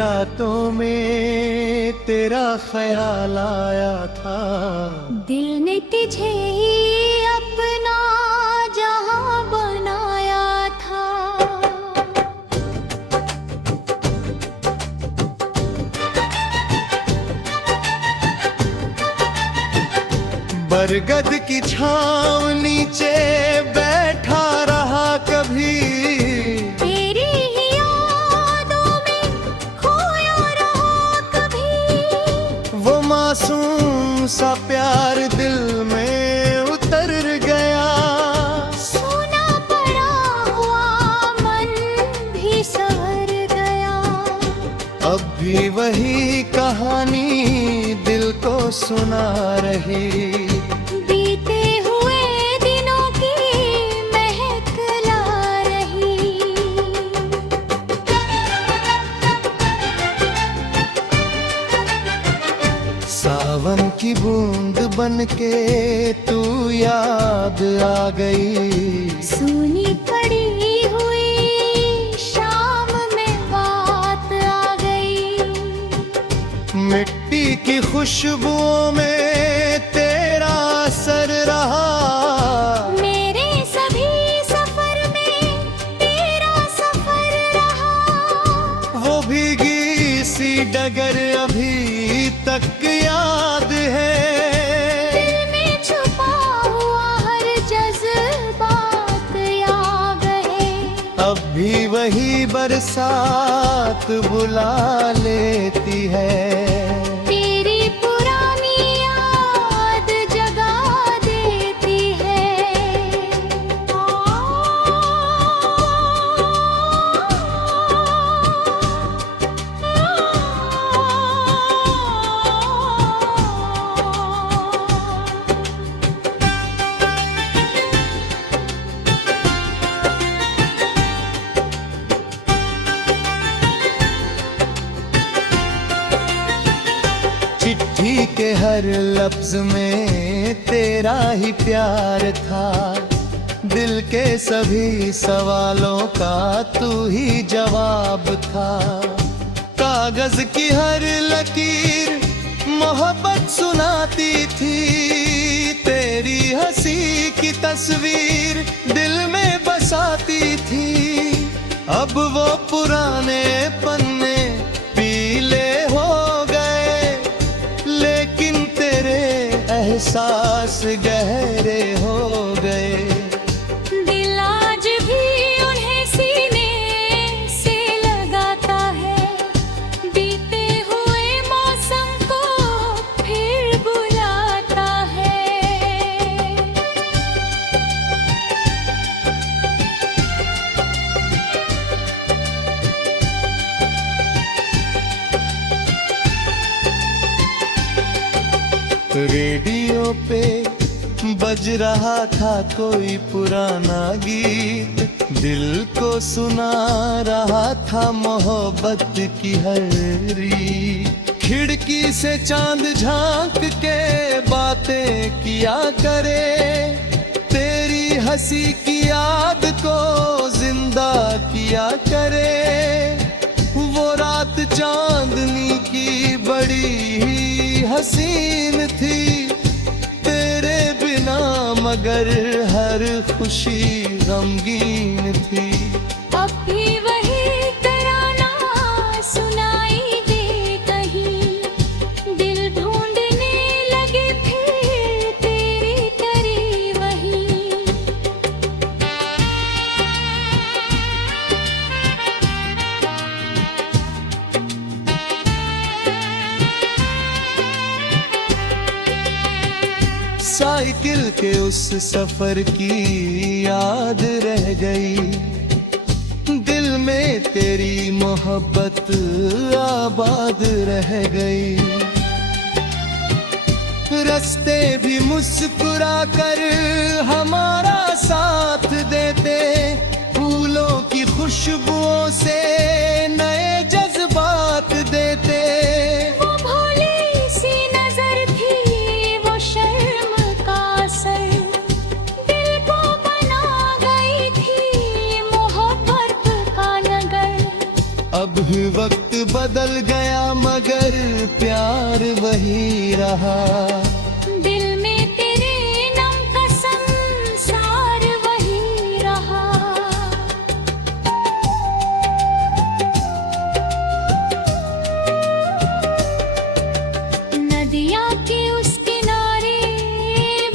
रातों में तेरा ख्याल आया था, दिल ने तुझे ही अपना जहां बनाया था। बरगद की छाँव नीचे बैठा रहा कभी, तेरी ही यादों में खोया रहा कभी। वो मासूम सा प्यार दिल में उतर गया, सोना पड़ा हुआ मन भी संवर गया। अब भी वही कहानी दिल को सुना रही, बीते हुए दिनों की महक ला रही। सावन की बूंद बनके तू याद आ गई, सुनी पड़ी हुई शाम में बात आ गई। मिट्टी की खुशबुओं में तेरा असर रहा, मेरे सभी सफर में तेरा सफर रहा। वो भीगी सी डगर अभी तक याद है, दिल में छुपा हुआ हर जज्बात आ गए। अब भी वही बरसात बुला लेती है, तेरी पुरानी याद जगा देती है। चिट्ठी के हर लफ्ज में तेरा ही प्यार था, दिल के सभी सवालों का तू ही जवाब था। कागज की हर लकीर मोहब्बत सुनाती थी, तेरी हंसी की तस्वीर दिल में बसाती थी। अब वो पुराने पन्ने पीले हो गए, लेकिन तेरे एहसास गहरे हो गए। दिल आज भी उन्हें सीने से लगाता है, बीते हुए मौसम को फिर बुलाता है। रेडियो पे बज रहा था कोई पुराना गीत, दिल को सुना रहा था मोहब्बत की हर रीत। खिड़की से चांद झांक के बातें किया करे, तेरी हंसी की याद को जिंदा किया करे। वो रात चांदनी की बड़ी ही हसीन थी, तेरे बिना मगर हर खुशी गमगीन थी। अब भी वही तराना सुनाई दे कहीं, दिल ढूंढने लगे फिर तेरी तरी वही। साइकिल के उस सफर की याद रह गई, दिल में तेरी मोहब्बत आबाद रह गई। रास्ते भी मुस्कुरा कर हमारा साथ देते, फूलों की खुशबुओं से नए जज्बात देते। वो भोली सी नजर थी, वो शर्म का असर दिल को बना गई थी मोहब्बत का नगर। अब वक्त बदल प्यार वही रहा। दिल में तेरे नाम का संसार वही रहा। नदिया के उस किनारे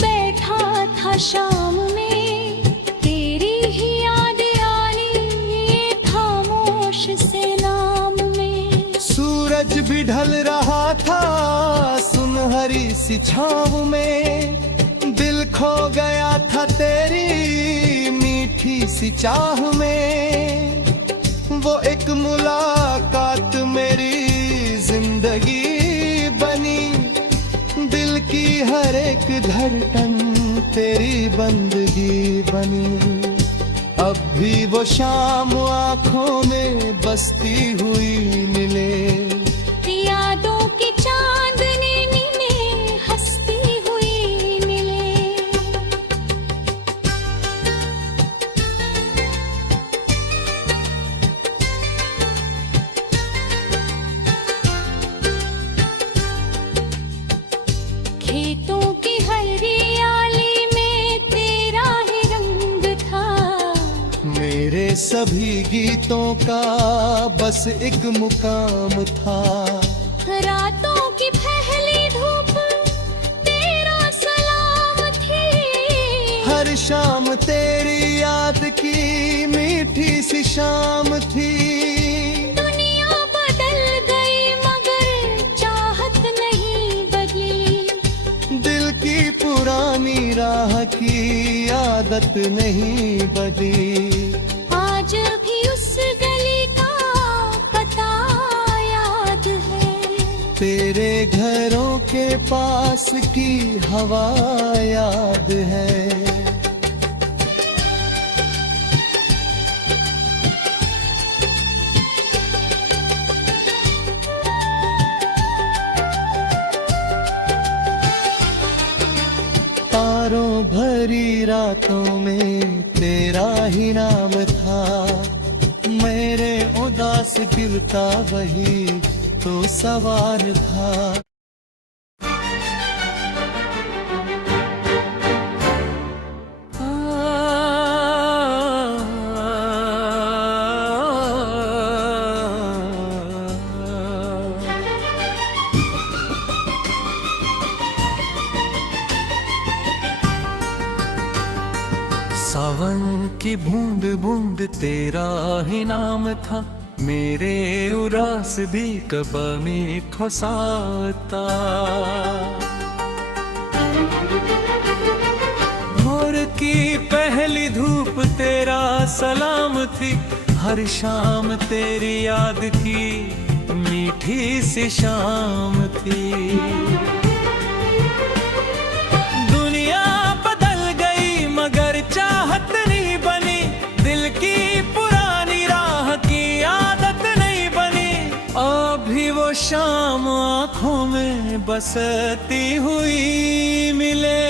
बैठा था शाम में, तेरी ही याद आली खामोश से नाम में। सूरज भी ढल रहा था सुनहरी सी छाँव में, दिल खो गया था तेरी मीठी सी चाह में। वो एक मुलाकात मेरी जिंदगी बनी, दिल की हर एक धड़कन तेरी बंदगी बनी। अब भी वो शाम आँखों में बसती हुई मिले, यादों की चांदनी में हंसती हुई मिले। खेतों की हरियाली में तेरा ही रंग था, मेरे सभी गीतों का बस एक मुकाम था। रातों की पहली धूप तेरा सलाम थी, हर शाम तेरी याद की मीठी सी शाम थी। दुनिया बदल गई मगर चाहत नहीं बदली, दिल की पुरानी राह की आदत नहीं बदली। आज भी उस गली का पता याद है, तेरे घरों के पास की हवा याद है। तारों भरी रातों में तेरा ही नाम था, मेरे उदास गिरता वही तो सवार था। सावन की बूंद बूंद तेरा ही नाम था, मेरे उरास भी कब में खसाता। भोर की पहली धूप तेरा सलाम थी, हर शाम तेरी याद की मीठी सी शाम थी। दुनिया बदल गई मगर चाहत नहीं बनी, दिल की पुरानी राह की आदत नहीं बनी। अभी वो शाम आँखों में बसती हुई मिले,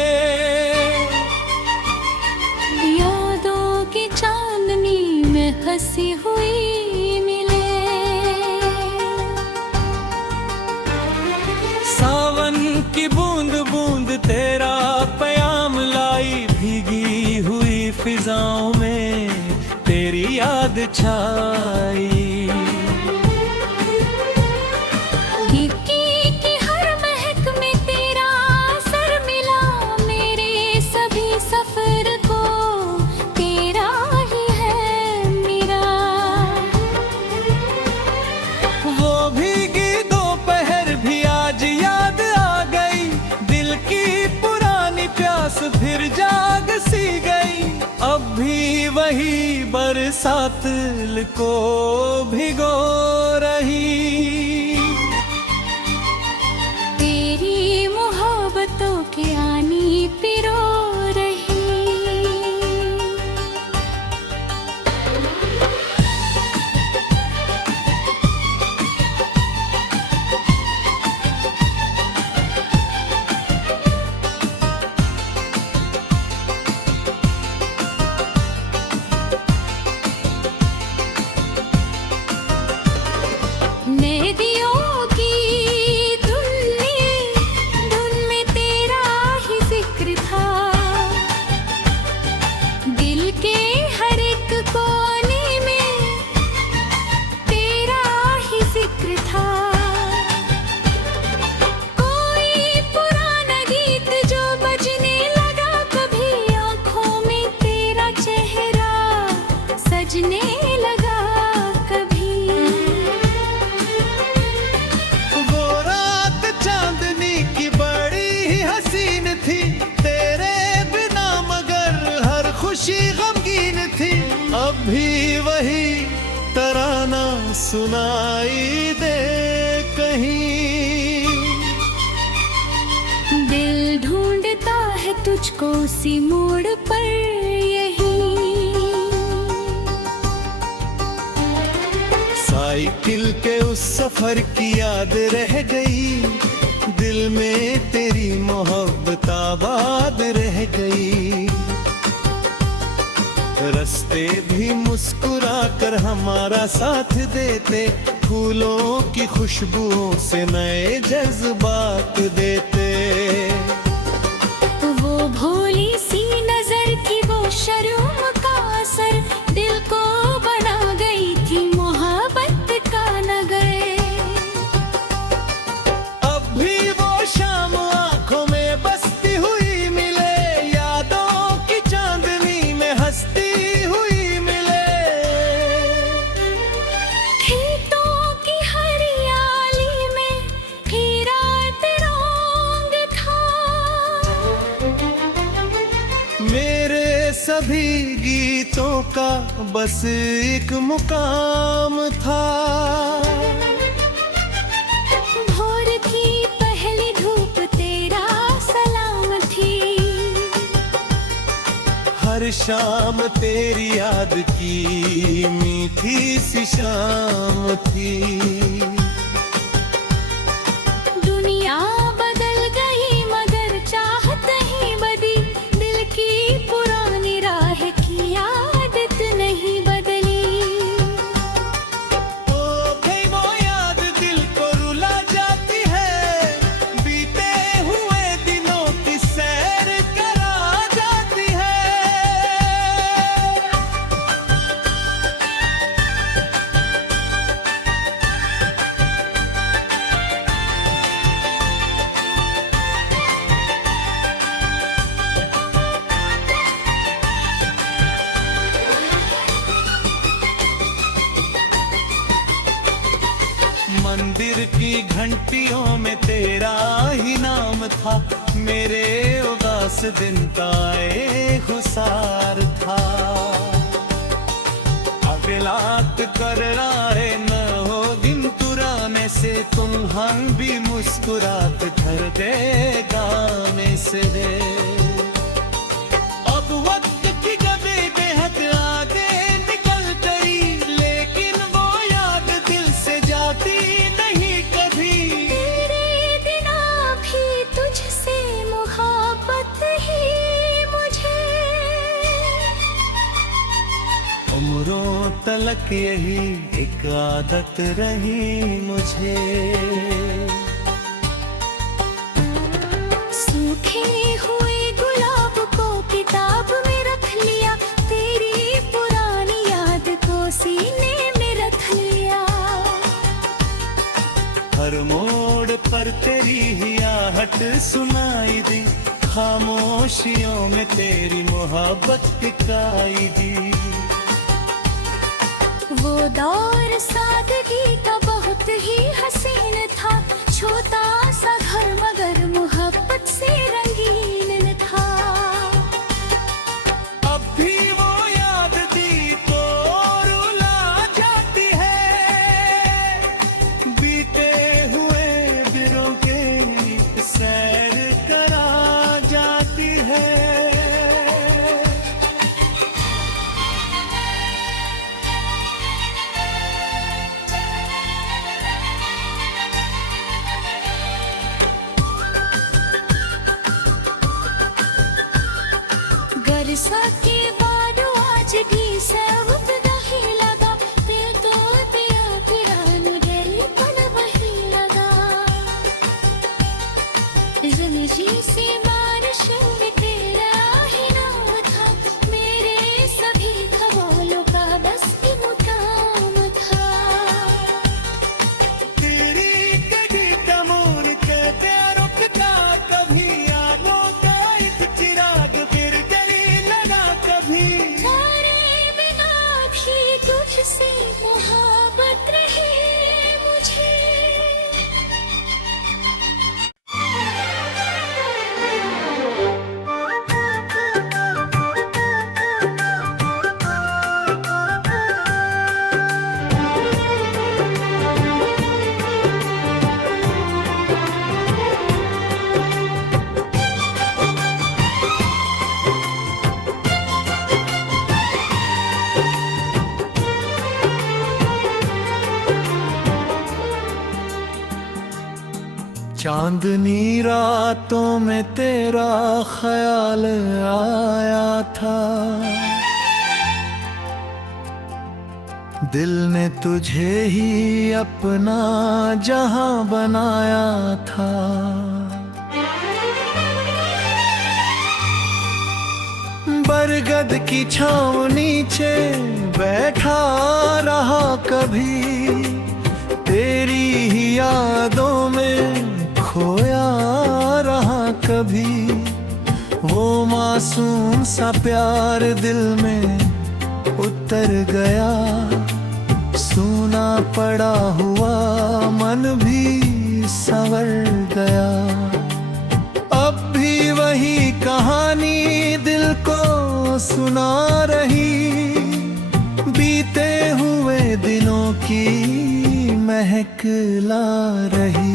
यादों की चांदनी में हंसी हुई मिले। सावन की बूंद बूंद तेरा प्याम लाई, भीगी हुई फिजाओं में तेरी याद छाई। की हर महक में तेरा असर मिला, मेरे सभी सफर को तेरा ही है मेरा। वो भीगी दोपहर भी आज याद आ गई, दिल की पुरानी प्यास फिर जाग सी गई। अब भी वही बरसात को भिगो रही, तेरी मोहब्बतों के आनी पिरो रही। नदियों की धुल सुनाई दे कहीं। दिल ढूंढता है तुझको उसी मोड़ पर यही। साइकिल के उस सफर की याद रह गई, दिल में तेरी मोहब्बत आबाद रह गई। रास्ते भी मुस्कुरा कर हमारा साथ देते, फूलों की खुशबुओं से नए जज्बात देते। वो भोली सी नजर की वो शर्म का असर, दिल को बना गई थी मोहब्बत का नगर। अब भी वो शाम आंखों में बसती हुई मिले, यादों की चांदनी में हंसती हुई मिले। खेतों की हरियाली में हीरा तिरंग था। मेरे सभी गीतों का बस एक मुकाम था। भोर की पहली धूप तेरा सलाम थी। हर शाम तेरी याद की मीठी सी शाम थी। दुनिया बदल गई मगर चाहत ही बदी, दिल की पुरानी राह की आदत नहीं बदली। ओ भाई वो याद दिल को रुला जाती है, बीते हुए दिनों की सैर करा जाती है। मंदिर की घंटियों में तेरा ही नाम था, मेरे उदास दिन का एक हुसार था। अगलात कर रहे न हो दिन पुराने से, तुम हम भी मुस्कुरात घर दे गाने से दे। अब वक्त की गबे बेहद आगे निकल गई, लेकिन वो याद दिल से जाती नहीं कभी। तेरे बिना भी तुझसे मोहब्बत ही मुझे। उम्रों तलक यही एक आदत रही मुझे। सूखे हुए गुलाब को किताब में रख लिया, तेरी पुरानी याद को सीने में रख लिया। हर मोड़ पर तेरी ही आहट सुनाई दी, खामोशियों में तेरी मोहब्बत टिकाई दी। वो दौर सादगी का बहुत ही हसीन था, छोटा सा घर मगर मोहब्बत से रंगीन था। अब भी वो याद दी तो रुला जाती है, बीते हुए दिनों के सैर करा जाती है। गरसा के बाद आज भी सब नहीं लगा, दिल तो पिया पिरानु दिल पन वही लगा। जिंदगी से बारिश में तेरा ही नाम था, मेरे सभी ख्वालों का बस मुकाम था। तेरी कड़ी तमोर के प्यारों का कभी आलों का एक चिराग फिर जली लगा कभी। तेरे बिना भी तुझसे मोहब्बत रही मुझे। चांदनी रातों में तेरा ख्याल आया था, दिल ने तुझे ही अपना जहां बनाया था। बरगद की छाँव नीचे बैठा रहा कभी, तेरी ही यादों में खोया रहा कभी। वो मासूम सा प्यार दिल में उतर गया, सूना पड़ा हुआ मन भी संवर गया। अब भी वही कहानी दिल को सुना रही, बीते हुए दिनों की महक ला रही।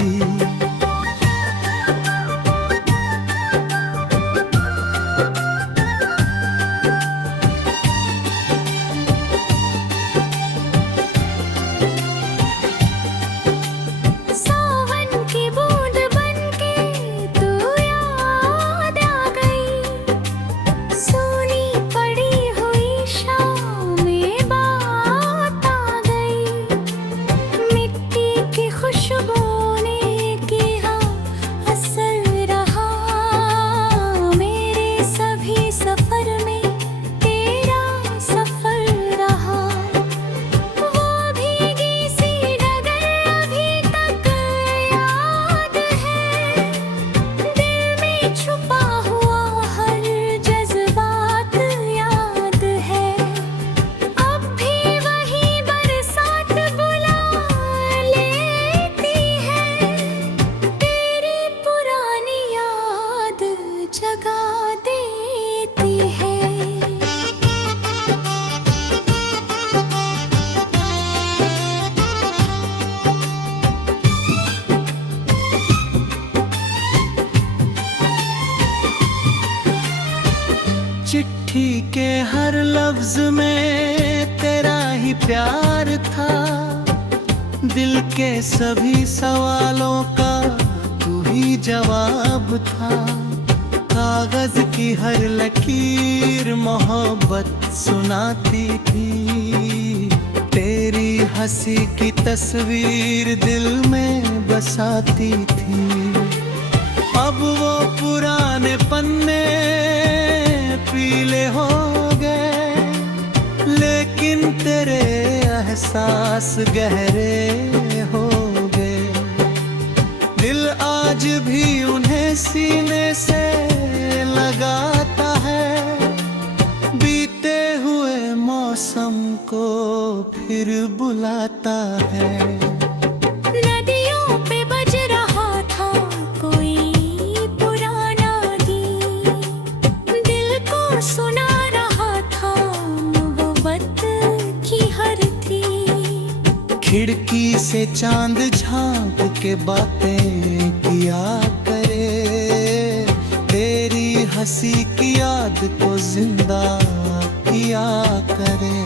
चिट्ठी के हर लफ्ज में तेरा ही प्यार था, दिल के सभी सवालों का तू ही जवाब था। कागज की हर लकीर मोहब्बत सुनाती थी, तेरी हंसी की तस्वीर दिल में बसाती थी। अब वो पुराने पन्ने पीले हो गए, लेकिन तेरे एहसास गहरे हो गए। दिल आज भी उन्हें सीने से लगाता है, बीते हुए मौसम को फिर बुलाता है। खिड़की से चांद झांक के बातें किया करे, तेरी हंसी की याद को जिंदा किया करे।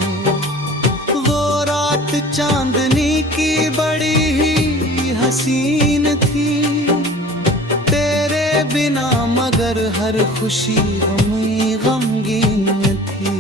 वो रात चांदनी की बड़ी ही हसीन थी, तेरे बिना मगर हर खुशी हमें गमगीन थी।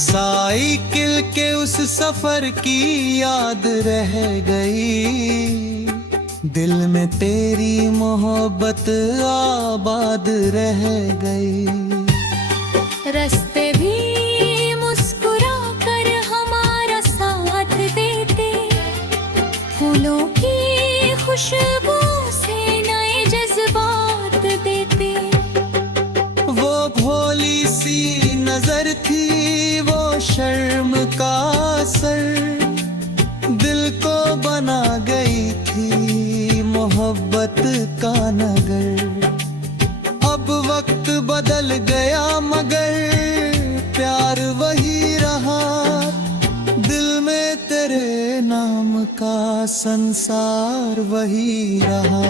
साइकिल के उस सफर की याद रह गई, दिल में तेरी मोहब्बत आबाद रह गई। रास्ते भी मुस्कुरा कर हमारा साथ देते, फूलों की खुशबू से नए जज्बात देते। वो भोली सी नजर थी, वो शर्म का असर दिल को बना गई थी मोहब्बत का नगर। अब वक्त बदल गया मगर प्यार वही रहा, दिल में तेरे नाम का संसार वही रहा।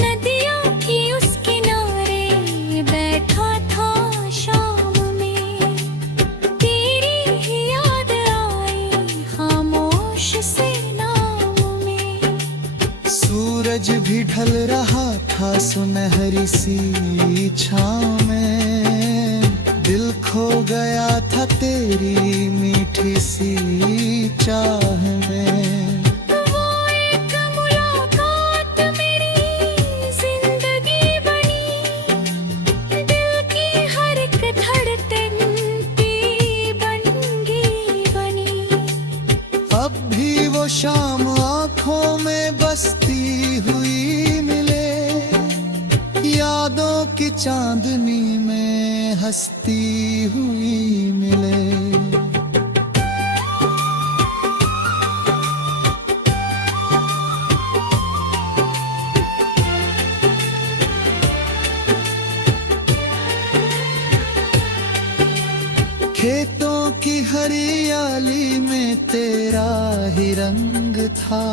नदियों की उस किनारे बैठा था शाम में, तेरी ही याद आई खामोश से नाम में। सूरज भी ढल रहा था सुनहरी सी छाँव में, दिल खो गया था तेरी मीठी सी चाह में। वो एक मुलाकात मेरी जिंदगी बनी, दिल की हर एक धड़कन की बनगी बनी। अब भी वो शाम आँखों में बसती हुई मिले, यादों की चांदनी में हंसती हुई मिले। खेतों की हरियाली में तेरा ही रंग था,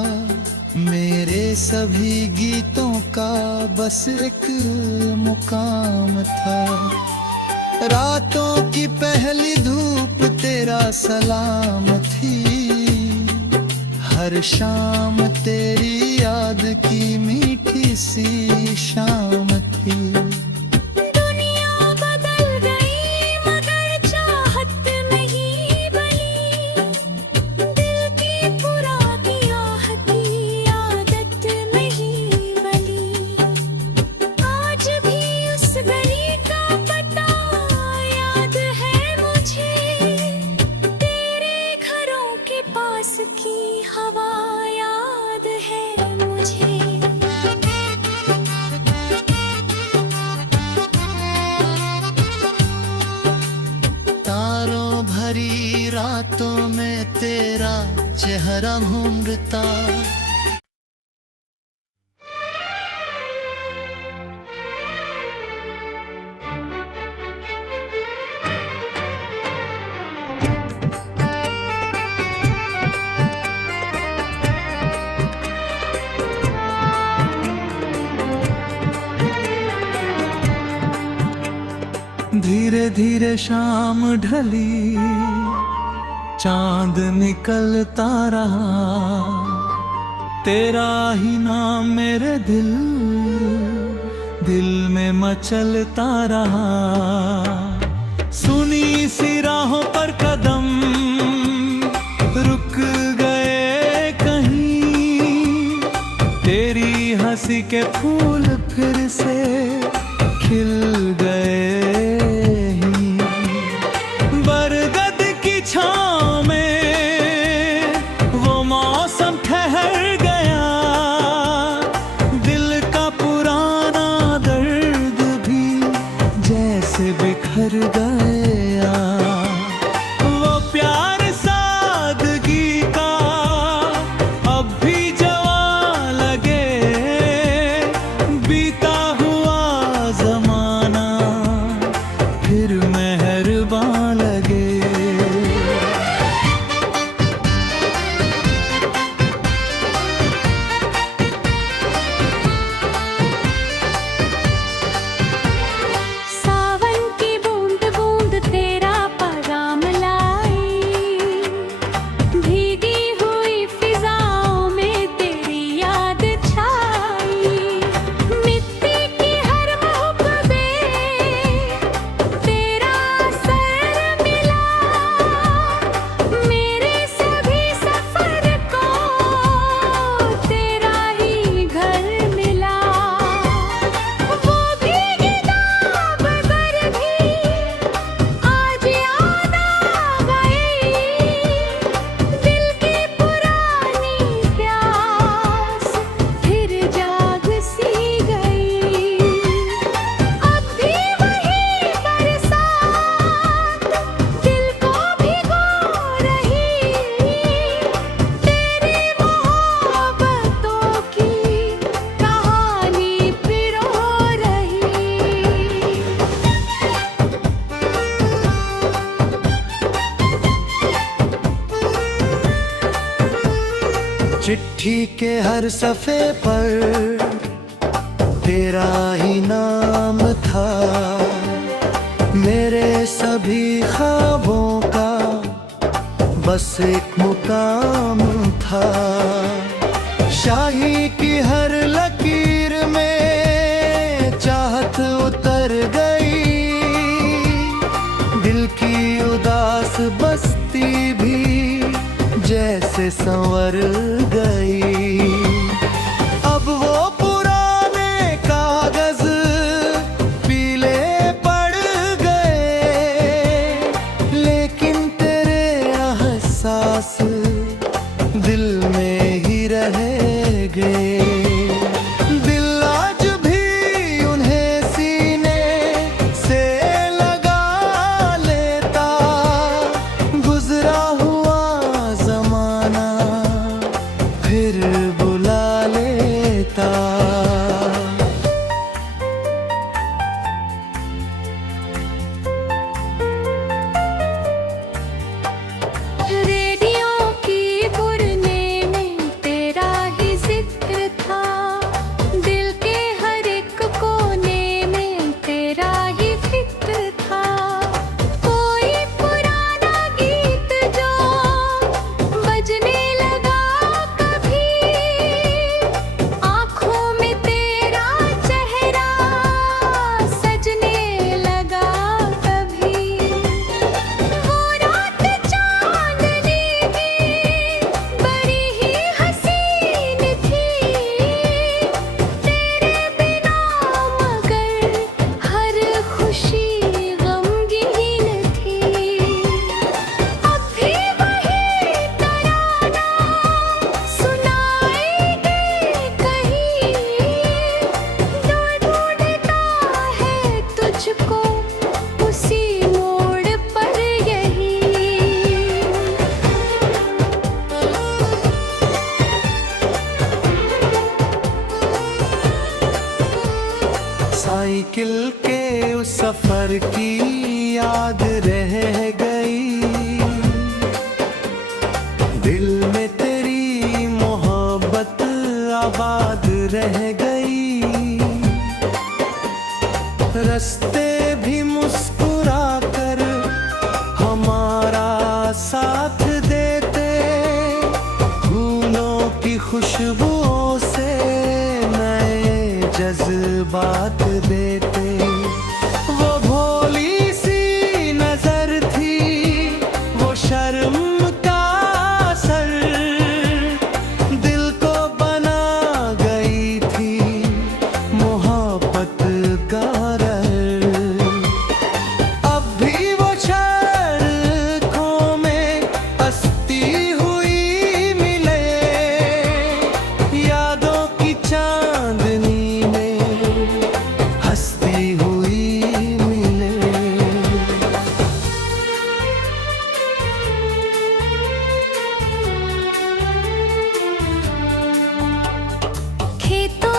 मेरे सभी गीतों का बस एक मुकाम था। रातों की पहली धूप तेरा सलाम थी, हर शाम तेरी याद की मीठी सी शाम थी। दुनिया बदल गई मगर चाहत नहीं बनी, दिल की पुरानी आहट की आदत नहीं बनी। आज भी उस गली का पता याद है मुझे, तेरे घरों के पास की हवा याद है मुझे। तारों भरी रातों में तेरा चेहरा घूमता, धीरे धीरे शाम ढली, चांद निकलता रहा, तेरा ही नाम मेरे दिल में मचलता रहा। सुनी सी राहों पर कदम रुक गए कहीं, तेरी हंसी के फूल फिर से खिल गए। बरगद की छाँव में वो मौसम ठहर गया, दिल का पुराना दर्द भी जैसे बिखर गया। वो प्यार सादगी का अब भी जवां लगे, बीता हुआ जमाना चिट्ठी के हर सफ़े पर तेरा ही नाम था, मेरे सभी ख्वाबों का बस एक मुकाम था। शाही की हर लकीर में चाहत उतर गई, दिल की उदास बस्ती भी जैसे संवर गई। अब वो पुराने कागज पीले पड़ गए, लेकिन तेरे एहसास दिल में ही रह गए। दिल आज भी उन्हें सीने से लगा लेता, गुजरा हुआ जमाना फिर बुला लेता। रेडियो की बुरने में तेरा ही जिक्र था, दिल के हर एक कोने में तेरा ही फिक्र था। कोई पुराना गीत जो बजने लगा कभी, आँखों में तेरा चेहरा सजने लगा कभी। वो रात चांदनी की बड़ी ही हसीन थी, तेरे बिना मगर हर खुशी गमगीन थी। अब भी वही तराना सुनाएंगे कहीं, जो ढूंढता है तुझको उसी मोड़ पर यही। साइकिल के उस सफर की याद रह गई, दिल में तेरी मोहब्बत आबाद रह गई। रास्ते भी मुस्कुरा कर हमारा साथ देते, फूलों की खुशबुओं से नए जज्बात देते। वो भोली सी नजर थी, वो शर्म का असर दिल को बना गई थी मोहब्बत का रहर। अब भी वो सड़कों में हंसती हुई मिले, यादों की चांदनी में हंसती हुई मिले। खेतों